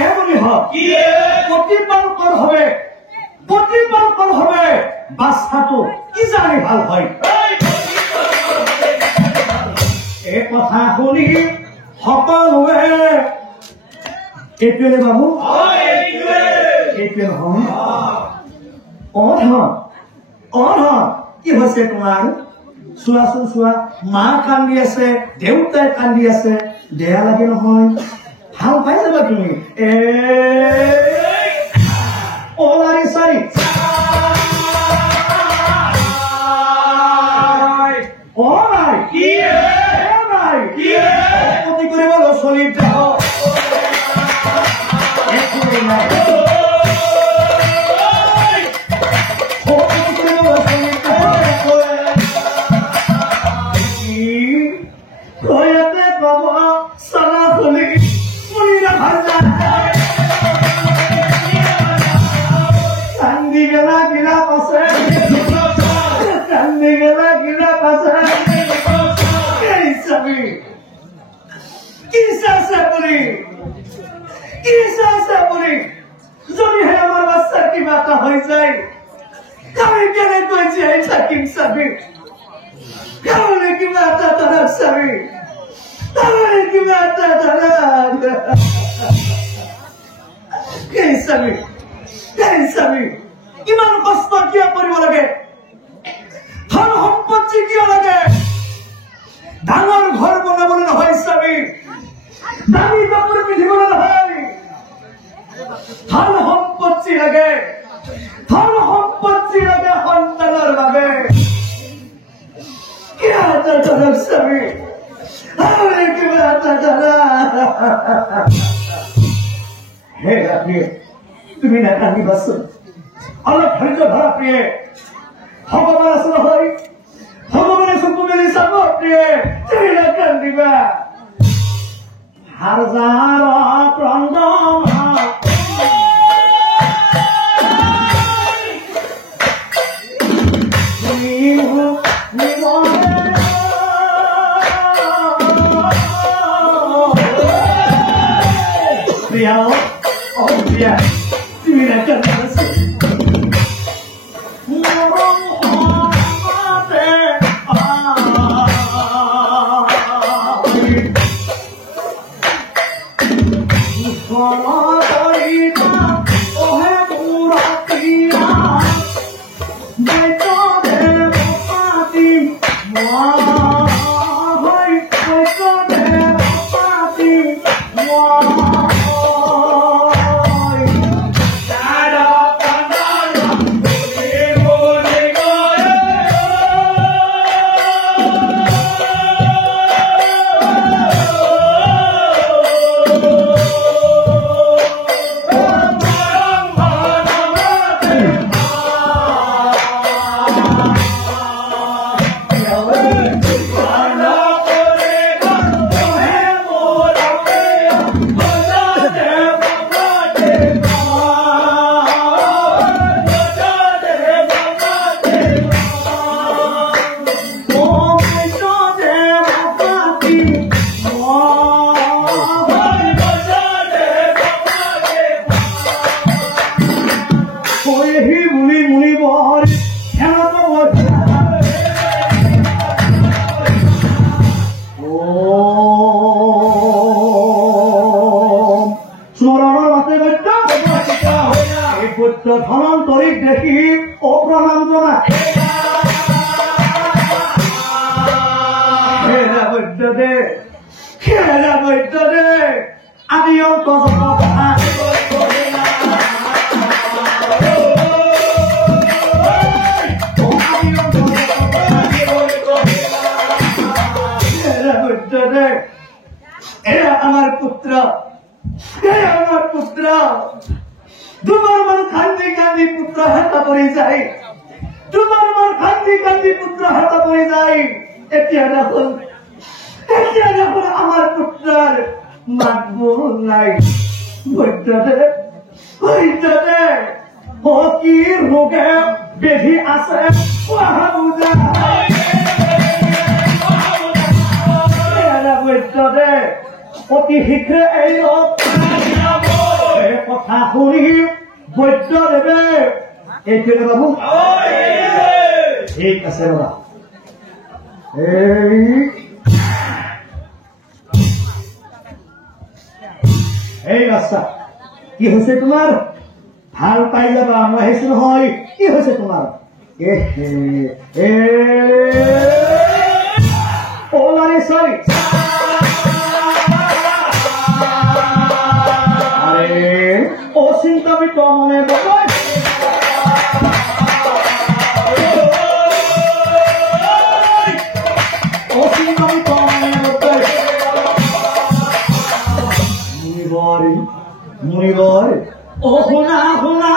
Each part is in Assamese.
এমনই হোক প্ৰতিপালকৰ হবে বাচ্চাটো কি জানি ভাল হয় এই কথা শুনি সকলোৱে এইটোৱে বাবু এইটোৱে নহয় কি হৈছে তোমাৰ চোৱাচোন চোৱা মা কান্দি আছে দেউতাই কান্দি আছে বেয়া লাগে নহয় ভাল পাই যাবা তুমি অলাৰি চাৰি ক্ষতি কৰিব ল'ৰা-ছোৱালী যদিহে আমাৰ বাচ্চাৰ কিবা এটা হৈ যায় আমি কেনেকৈ জীয়াই থাকিম চাবি কাৰণে কিবা এটা ধৰক চাবি তাৰমানে কিবা এটা চাবি ইমান কষ্ট কিয় কৰিব লাগে ধন সম্পত্তি কিয় লাগে ডাঙৰ ঘৰ বনাবলৈ নহয় চাবি দামী কাপোৰ পিন্ধিবলৈ নহয় ধন সম্পত্তি লাগে সন্তানৰ বাবে কিবা এটা ধৰক চাবি কিবা এটা ধৰা হে ৰাপ্ৰিয়ে তুমি নাকান্দিবাচোন অলপ ধৈৰ্য ধৰা প্ৰিয়ে ভগৱান আছে নহয় ভগৱানে চকু মেলি চাব প্ৰিয়ে তুমি নাকান্দিবা হাজাৰ প্ৰণাম তুমি নাকান্দিবাচোন ধনন্তরিক দেখি অপ্রণাম জনা খেলা বৈদ্য দে আমিও এরা আমার পুত্র দুবার মান কান্দি কান্দি পুত্র হাতা পড়ে যায় দুবার মান কান্দি কান্দি পুত্র হাতা পড়ে যায় এতিয়া দেখুন আমার পুত্রের মাতবুল নাই বৈদ্যদে ও কি রোগে বেধি আছে বৈদ্যদে অতি শীঘ্রে এই আপুনি বৈদ্য দেৱে এইটোৱে বাবু ঠিক আছে বাবা এই বাচ্চা কি হৈছে তোমাৰ ভাল পাই যাবা মই আহিছো নহয় কি হৈছে তোমাৰ সরি আরে অচিন্তামিত মনে বলে অচিন্তামিত মনে বলে মুনিবর ও শুনা শুনা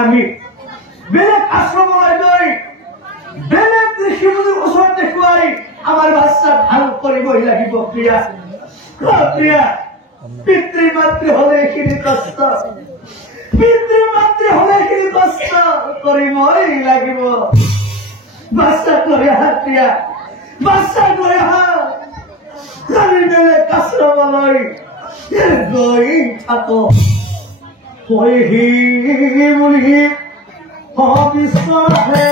আমি বেলেগ আশ্রমলৈ গৈ বেলেগ আমার বাচ্চা ভাল করিবই লাগিব প্রিয়া প্রিয়া পিতৃমাতৃ হলে এইখিনি কষ্ট পিতৃমাতৃ হলে এইখিনি কষ্ট করিবই লাগিব বাচ্চা করে আহা প্রিয়া বাচ্চা করে আহা জানি মেলে কাশ্রমালয় গৈ থাকো হইহি বুলি অবিশ্বাসে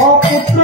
অপুত্ৰ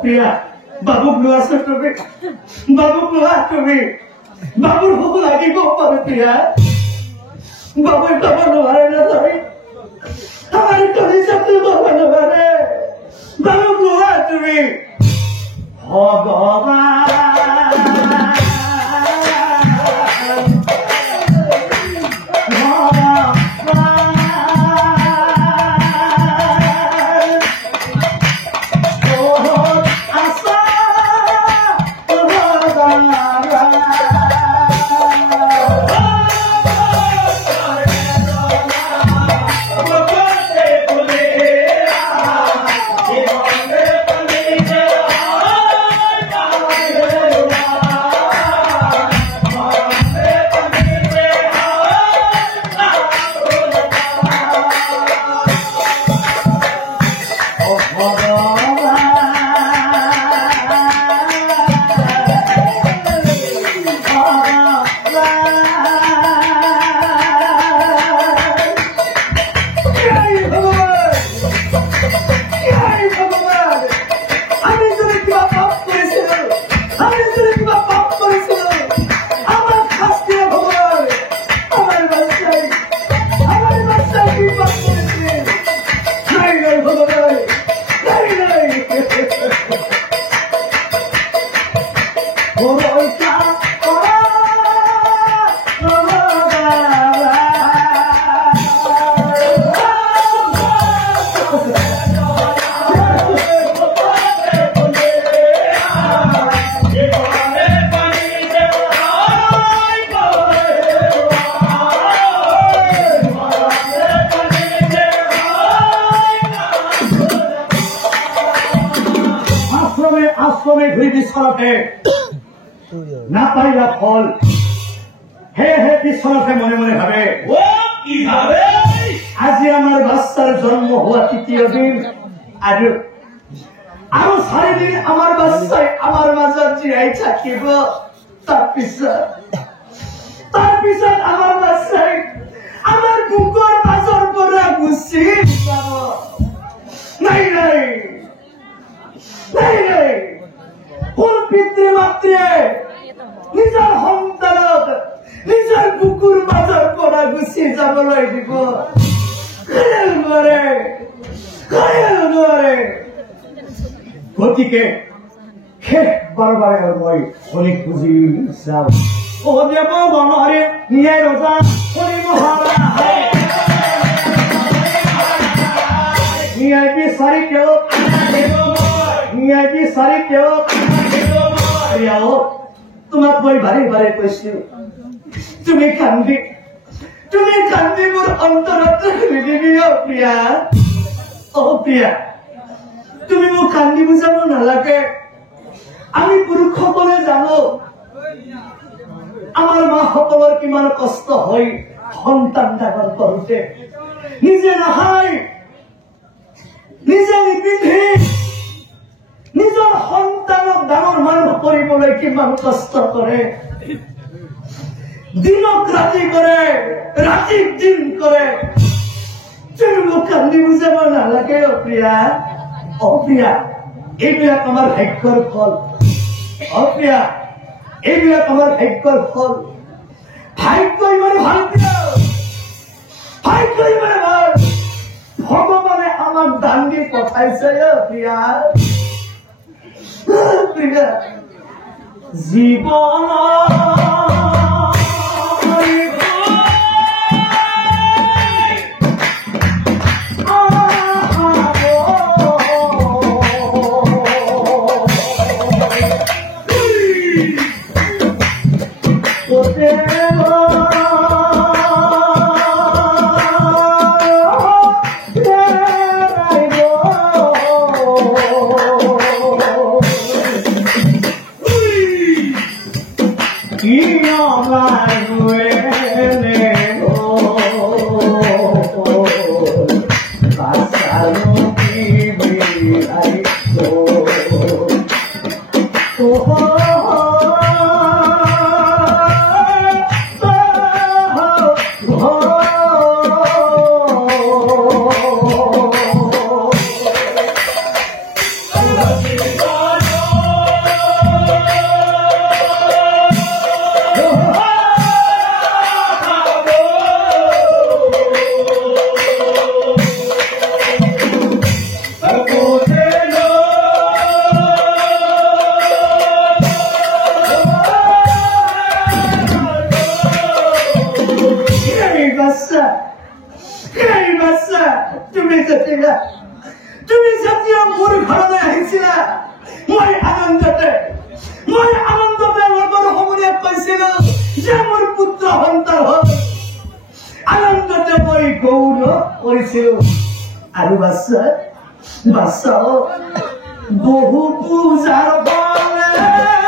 পুৰে বাবুক লোৱা তুমি বাবুক লোৱা তুমি বাবুৰ ভোক লাগিব পাবে প্ৰিয়া বাবুৰ খাব নোৱাৰে না তই আমাৰ কলিজাটো খাব নোৱাৰে বাবুক লোৱা তুমি ভগৱান আশ্রমে ঘুরি বিশ্বনাথে না পাইলা ফল হে হে বিশ্বনাথে মনে মনে ভাবে ও কি ভাবে আজি আমার বাচ্চার জন্ম হওয়া তৃতীয় দিন আরো 4 দিন আমার বাচ্চায় আমার মাঝার জিয়াই থাকিব তার পিছত আমার বাচ্চায় আমার বুকের মাঝর পরে গুছি যাব নাই নাই নাই নাই কোন পিতৃমাতৃ নিজের সন্তানক নিজের বুকুর মাঝর পৰা গুছি যাবলৈ দিব নোৱাৰে গতিকে শেষ বাৰবাৰে মই শনিক বুজি যাওঁ দেব বনৰে নিয়ে ৰোজা হৰি মহাৰা নিয়ে বিচাৰি কেউ নিয়ে বিচাৰি কেউ তোমাক মই বাৰে বাৰে কৈছো তুমি কান্দি মোৰ অন্তৰত নিদিবি প্ৰিয়া প্ৰিয়া তুমি মোক কান্দি বুজাব নালাগে আমি পুৰুষসকলে জানো আমাৰ মাসকলৰ কিমান কষ্ট হয় সন্তান ডাঙৰ কৰোঁতে নিজে নাখায় নিজে নিপিন্ধি নিজৰ সন্তানক ডাঙৰ মানুহ কৰিবলৈ কিমান কষ্ট কৰে দিনক ৰাতি কৰে ৰাতি দিন কৰে তুমি মোক কান্দি বুজাব নালাগে প্ৰিয়া এইবিলাক আমাৰ ভাগ্যৰ ফল প্ৰিয়া এইবিলাক আমাৰ ভাগ্যৰ ফল ভাগ্য ইমান ভাল ভাগ্য ইমান ভাল ভগৱানে আমাক দান দি পঠাইছে প্ৰিয়া জীবন তুমি যেতিয়া মোৰ ঘৰলৈ আহিছিলা মই আনন্দতে লগৰ সমনীয়াক কৈছিলো যে মোৰ পুত্ৰ সন্তান হ'ল আনন্দতে মই গৌৰৱ কৰিছিলো আৰু বাচ্চা বহু পূজাৰ ফলে